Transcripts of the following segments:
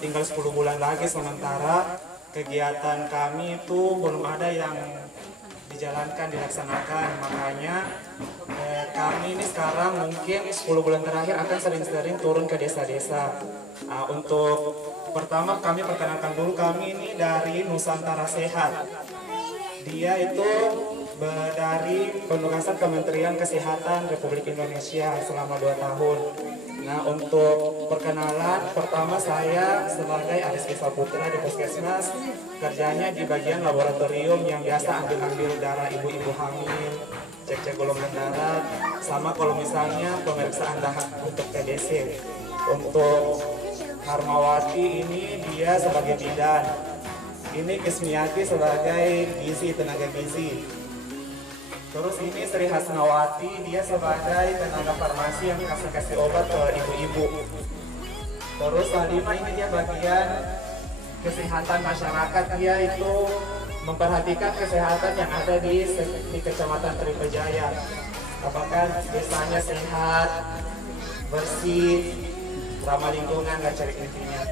tinggal 10 bulan lagi, sementara kegiatan kami itu belum ada yang dijalankan, dilaksanakan. Makanya kami ini sekarang mungkin 10 bulan terakhir akan sering-sering turun ke desa-desa. Untuk pertama kami perkenalkan dulu, kami ini dari Nusantara Sehat. Dia itu dari penugasan Kementerian Kesehatan Republik Indonesia selama 2 tahun. Nah, untuk perkenalan, pertama saya sebagai Ariski Saputra di Puskesmas, kerjanya di bagian laboratorium yang biasa ambil darah ibu-ibu hamil, cek-cek golongan darah, sama kalau misalnya pemeriksaan dahak untuk TBC. Untuk Harmawati ini dia sebagai bidan, ini Kismiati sebagai gizi, tenaga gizi. Terus ini Sri Hasnawati, dia sebagai tenaga farmasi yang kasih obat ke ibu-ibu. Terus Salimah ini dia bagian kesehatan masyarakat, dia itu memperhatikan kesehatan yang ada di Kecamatan Tripejaya. Apakah desanya sehat, bersih, ramah lingkungan, nggak cari intinya.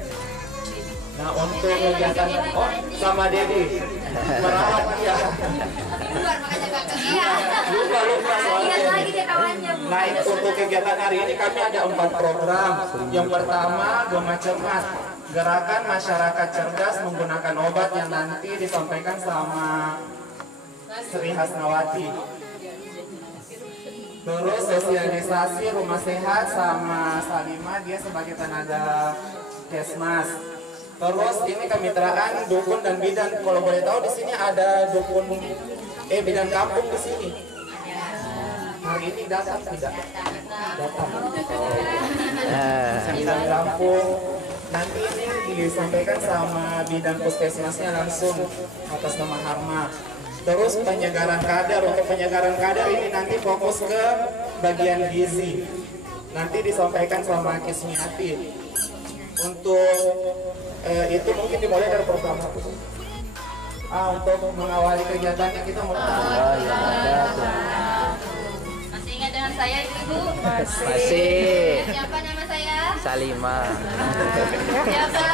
Nah, untuk kegiatan sama Dedi merawat dia. Lupa soalnya. Nah, untuk kegiatan hari ini kami ada 4 program. Yang pertama, Gema Cermat, gerakan masyarakat cerdas menggunakan obat, yang nanti disampaikan sama Sri Hasnawati. Terus sosialisasi rumah sehat sama Salimah, dia sebagai tenaga kesmas. Terus ini kemitraan dukun dan bidan. Kalau boleh tahu di sini ada dukun bidan kampung di sini. Hari ini datang tidak? Datang. Bidan kampung. Nanti ini disampaikan sama bidan puskesmasnya langsung atas nama Harma. Terus penyegaran kadar. Untuk penyegaran kadar ini nanti fokus ke bagian gizi. Nanti disampaikan sama Kismiati. Untuk itu mungkin dimulai dari pertama. Untuk mengawali kegiatannya kita mulai. Masih ingat dengan saya Ibu? Masih. Siapa nama saya? Salimah. Siapa?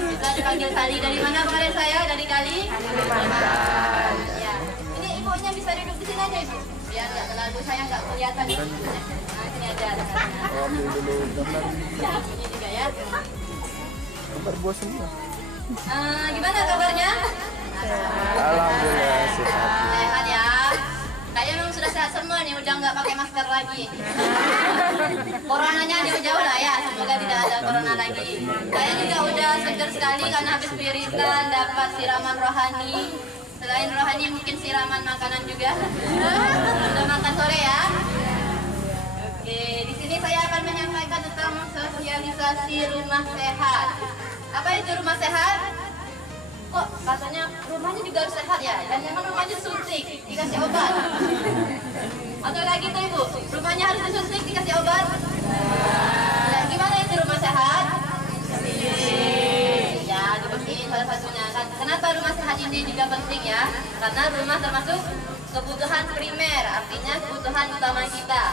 Bisa dipanggil Kali. Dari mana kemarin saya? Dari Kali? Kalimantan. Ya. Ini ibunya bisa duduk di sini aja Ibu. Biar nggak terlalu saya nggak kelihatan. Nah, sini aja. Ambil dulu gambar. Ini juga ya. Gambar bos semua. Gimana kabarnya? Alhamdulillah sehat. Sehat ya. Kayaknya memang sudah sehat semua nih, udah nggak pakai masker lagi. Coronanya jauh-jauh lah ya, semoga tidak ada corona lagi. Saya juga udah segar sekali karena habis wiridan, dapat siraman rohani. Selain rohani mungkin siraman makanan juga. Udah makan sore ya. Oke, di sini saya akan menyampaikan tentang sosialisasi rumah sehat. Apa itu rumah sehat? Kok katanya rumahnya juga harus sehat ya? Dan jangan rumahnya suntik, dikasih obat. Atau lagi tuh Ibu, rumahnya harus disuntik, dikasih obat. Nah, gimana itu rumah sehat? Ya, dibersihin salah satunya kan. Kenapa rumah sehat ini juga penting ya? Karena rumah termasuk kebutuhan primer, artinya kebutuhan utama kita.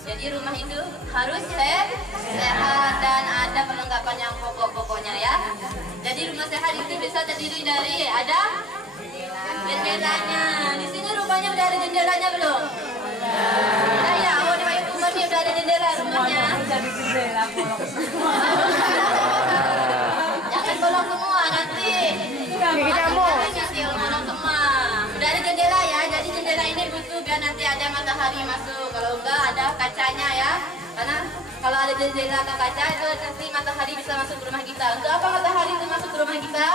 Jadi rumah itu harus sehat dan ada perlengkapan yang pokok-pokoknya ya. Jadi rumah sehat itu bisa terdiri dari ada jendelanya. Di sini rumahnya udah ada jendelanya belum? Udah ya, oh di Bayu Kumar udah ada jendela rumahnya. Jangan bolong semua nanti. Bolong semua. Udah ada jendela ya, jadi jendela ini butuh biar nanti ada matahari masuk. Kalau enggak ada kacanya ya, karena kalau ada jendela atau kaca itu nanti matahari bisa masuk ke rumah kita. Untuk apa matahari itu masuk ke rumah kita?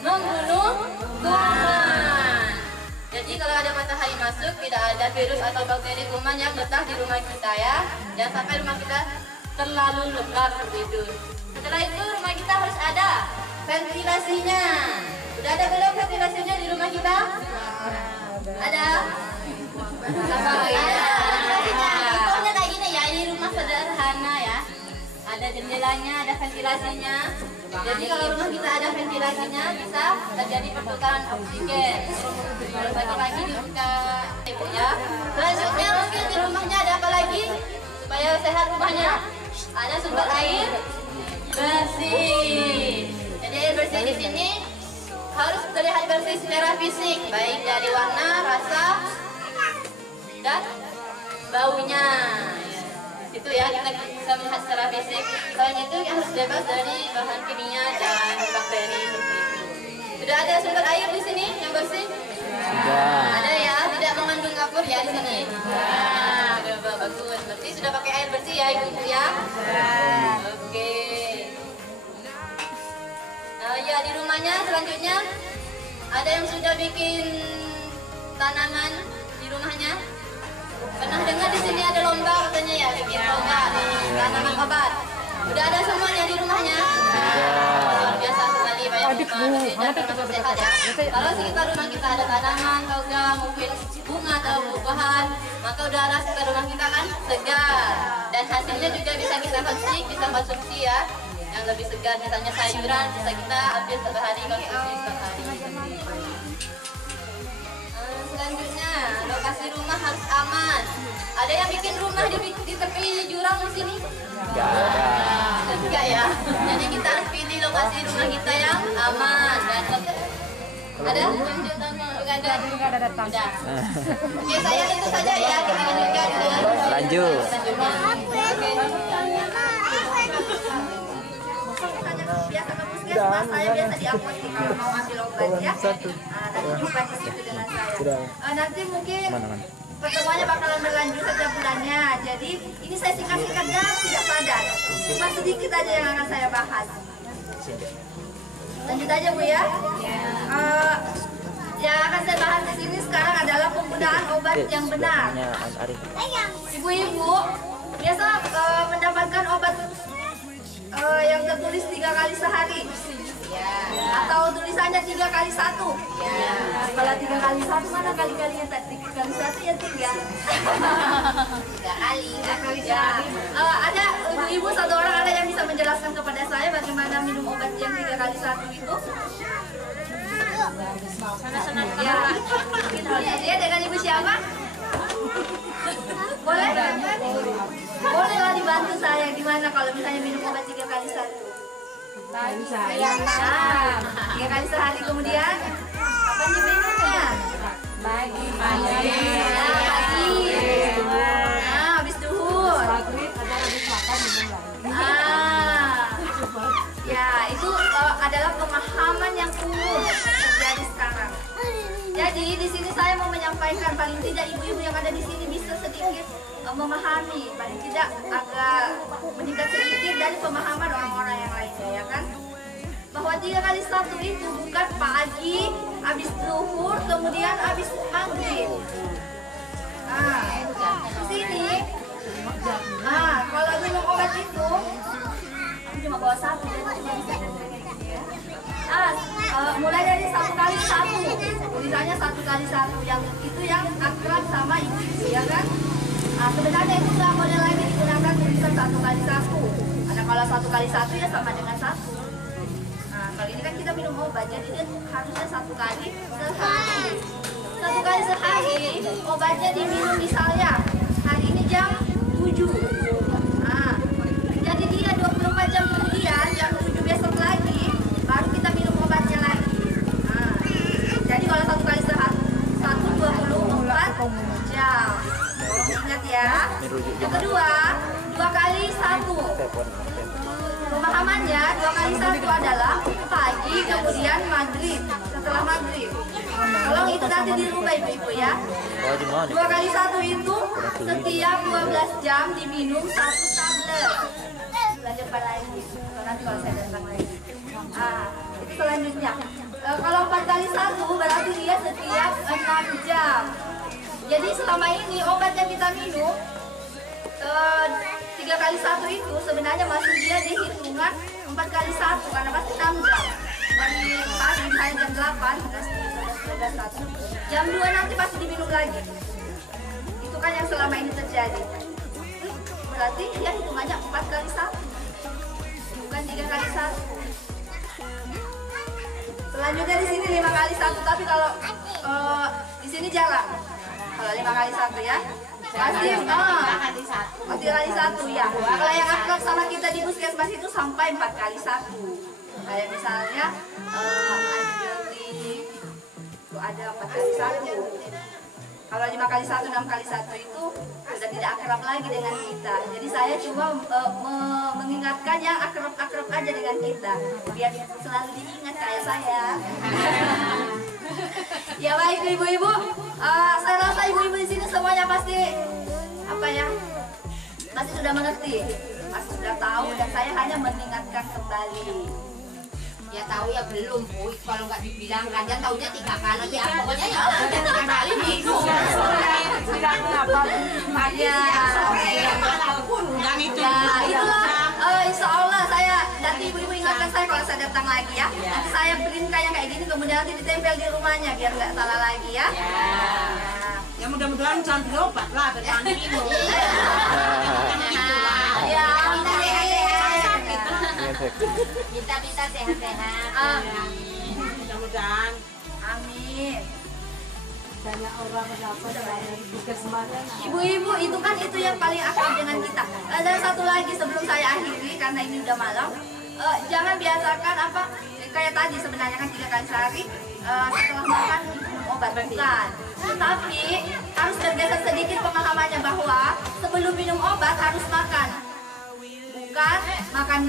Membunuh kuman. Jadi kalau ada matahari masuk, tidak ada virus atau bakteri kuman yang betah di rumah kita ya. Jangan sampai rumah kita terlalu lembab seperti itu. Setelah itu rumah kita harus ada ventilasinya. Sudah ada belum ventilasinya di rumah kita? Ada? Contohnya kayak gini ya, ini rumah sederhana ya. Ada jendelanya, ada ventilasinya. Jadi kalau rumah kita ada ventilasinya, bisa terjadi pertukaran oksigen. Kalau pagi-pagi dibuka ya. Selanjutnya mungkin di rumahnya ada apa lagi supaya sehat rumahnya? ada sumber air bersih. Jadi air bersih di sini harus terlihat bersih secara fisik, baik dari warna, rasa, dan baunya. Itu ya, kita bisa melihat secara fisik. Selain itu harus bebas dari bahan kimia dan bakteri seperti itu. Sudah ada sumber air di sini yang bersih? Sudah. Ada ya, tidak mengandung kapur ya di sini. Nah, bagus. Berarti sudah pakai air bersih ya ibu ya? Oke. Nah ya, di rumahnya selanjutnya ada yang sudah bikin tanaman di rumahnya. Pernah dengar di sini ada lomba katanya ya, bikin lomba di tanaman obat. Udah ada semuanya di rumahnya? Luar biasa sekali, banyak dan termasuk sehat ya. Kalau sekitar rumah kita ada tanaman, toga, mungkin bunga atau buah-buahan, maka udara sekitar rumah kita kan segar. Dan hasilnya juga bisa kita konsumsi ya. Yang lebih segar, misalnya sayuran bisa kita ambil setiap hari, konsumsi setiap hari. Selanjutnya, lokasi rumah harus aman. Ada yang bikin rumah di tepi jurang di sini? Enggak ada. Enggak ya. Jadi kita harus pilih lokasi rumah kita yang aman dan ada? Enggak ada datang. Oke, saya itu saja ya. Kita lanjutkan ke Lanjut. Biasa ke puskesmas, saya biasa di apotek kalau mau ambil obat ya. Nanti jumpa di situ dengan saya. Nanti mungkin pertemuannya bakalan berlanjut setiap bulannya. Jadi ini saya singkat-singkat dan tidak padat. Cuma sedikit aja yang akan saya bahas. Lanjut aja Bu ya. Yang akan saya bahas di sini sekarang adalah penggunaan obat yang benar. Ibu-ibu biasa mendapatkan obat yang tertulis 3 kali sehari, atau tulisannya 3 kali 1. Kalau 3 kali 1 mana kali-kalinya tadi? 3 kali 1 ya 3. 3 kali sehari. Ada ibu-ibu satu orang ada yang bisa menjelaskan kepada saya bagaimana minum obat yang 3 kali 1 itu? Ya, dengan ibu siapa? Boleh? Bolehlah dibantu saya gimana kalau misalnya minum obat 3 kali 1? Pagi saya. 3 kali sehari, kemudian apa diminumnya? Pagi. Habis duhur. Ya, itu adalah pemahaman yang umum terjadi sekarang. Jadi di sini saya mau menyampaikan paling tidak ibu-ibu yang ada di sini bisa sedikit memahami, paling tidak agak meningkat sedikit dari pemahaman orang-orang yang lainnya ya kan, bahwa 3 kali 1 itu bukan pagi, habis zuhur, kemudian habis maghrib. Di sini, kalau minum obat itu, aku cuma bawa 1 dan cuma bisa mulai dari 1 kali 1, tulisannya 1 kali 1, yang itu yang akrab sama ibu-ibu ya kan. Sebenarnya itu nggak boleh lagi digunakan tulisan 1 kali 1, karena kalau 1 kali 1 ya sama dengan 1. Kali ini kan kita minum obat, jadi dia harusnya 1 kali sehari. 1 kali sehari, obatnya diminum misalnya hari ini jam 7. Jadi dia 24 jam kemudian, jam 7 besok lagi, baru kita minum obatnya lagi. Jadi kalau 1 kali sehari, 24 jam. Ingat ya. Yang kedua, 2 kali 1. Pemahamannya 2 kali 1 adalah pagi kemudian maghrib, setelah maghrib. Tolong itu nanti di rumah ibu-ibu ya. 2 kali 1 itu setiap 12 jam diminum 1 tablet. Lanjut lagi. Nanti kalau saya datang lagi. Itu selanjutnya. Kalau 4 kali 1 berarti dia setiap 6 jam. Jadi selama ini obat yang kita minum 3 kali 1 itu sebenarnya masuk dia di hitungan 4 kali 1 karena pasti 6 jam. Dari pagi misalnya jam 8, 11, 1. Jam 2 nanti pasti diminum lagi. Itu kan yang selama ini terjadi. Berarti dia hitungannya 4 kali 1, bukan 3 kali 1. Selanjutnya di sini 5 kali 1, tapi kalau di sini jarang. Kalau 5 kali 1 ya. Pasti kali satu ya. Kalau yang akrab sama kita di puskesmas itu sampai 4 kali 1. Kayak misalnya antibiotik itu ada 4 kali 1. Kalau 5 kali 1, 6 kali 1 itu sudah tidak akrab lagi dengan kita. Jadi saya cuma mengingatkan yang akrab-akrab aja dengan kita, biar selalu diingat kayak saya. Ya baik ibu-ibu, saya rasa ibu-ibu di sini semuanya pasti pasti sudah mengerti, pasti sudah tahu, dan saya hanya mengingatkan kembali. Ya tahu ya belum, Bu. Kalau nggak dibilang kan ya taunya 3 kali ya. Pokoknya ya 3 kali bingung. Tidak mengapa. Ya, itulah. Insya Allah saya nanti ibu-ibu ingatkan saya kalau saya datang lagi ya. Nanti saya print kayak gini, kemudian nanti ditempel di rumahnya biar nggak salah lagi ya. Ya mudah-mudahan jangan berobat lah, jangan bingung. Ya, Minta sehat-sehat. Mudah-mudahan. amin. Banyak orang mendapat dari puskesmas. Ibu-ibu itu kan itu yang paling akrab dengan kita. Dan satu lagi sebelum saya akhiri karena ini udah malam, jangan biasakan kayak tadi sebenarnya kan 3 kali sehari setelah makan minum obat, bukan. Tetapi harus bergeser sedikit pemahamannya bahwa sebelum minum obat harus makan. Bukan makan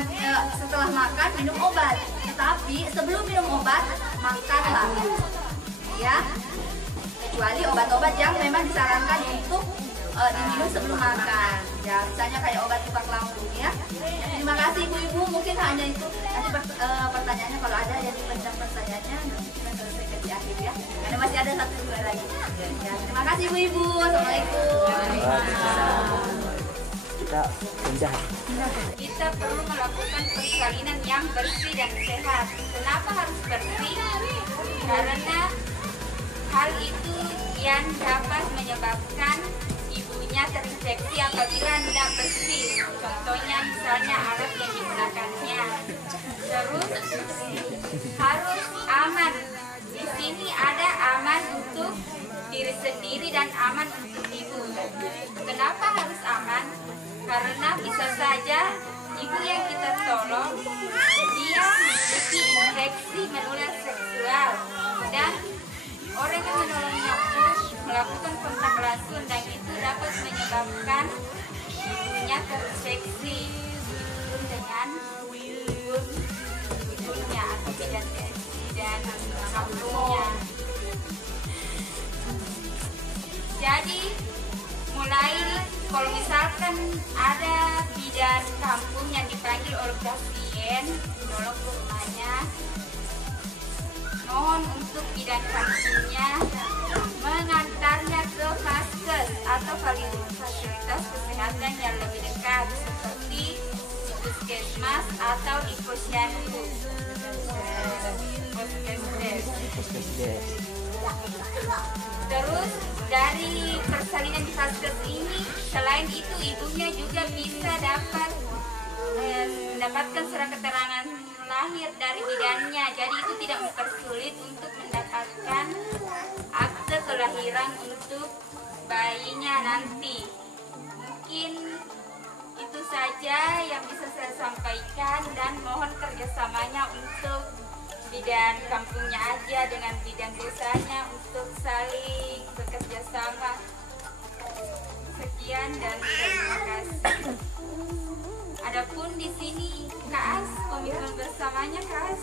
setelah makan minum obat, tetapi sebelum minum obat makanlah, ya. Kecuali obat-obat yang memang disarankan untuk diminum sebelum makan, ya, misalnya kayak obat tukar lambung ya. Terima kasih ibu-ibu, mungkin hanya itu. Nanti pertanyaannya kalau ada yang dipendam pertanyaannya nanti kita selesaikan di akhir ya. Karena masih ada 1-2 lagi. Ya, terima kasih ibu-ibu. Assalamualaikum. Kita pindah. Kita perlu melakukan persalinan yang bersih dan sehat. Kenapa harus bersih? Karena hal itu yang dapat menyebabkan ibunya terinfeksi apabila tidak bersih. Contohnya misalnya alat yang digunakannya. Terus harus aman. Di sini ada aman untuk diri sendiri dan aman untuk ibu. Kenapa harus aman? Karena bisa saja ibu yang kita tolong dia memiliki infeksi menular seksual, dan orang yang menolongnya pun melakukan kontak langsung, dan itu dapat menyebabkan ibunya terinfeksi dengan ibunya atau bidan kampungnya. Jadi mulai kalau misalkan ada bidan kampung yang dipanggil oleh pasien menolong ke rumahnya, mohon untuk bidan kampungnya mengantarnya ke vaskes atau fasilitas kesehatan yang lebih dekat seperti di puskesmas atau di posyandu. Terus dari persalinan di vaskes ini, selain itu ibunya juga bisa mendapatkan surat keterangan lahir dari bidannya. Jadi itu tidak mempersulit untuk mendapatkan akte kelahiran untuk bayinya nanti. Mungkin itu saja yang bisa saya sampaikan, dan mohon kerjasamanya untuk bidan kampungnya aja dengan bidan desanya untuk saling bekerja sama. Sekian dan terima kasih. Adapun di sini KAS, komitmen bersamanya KAS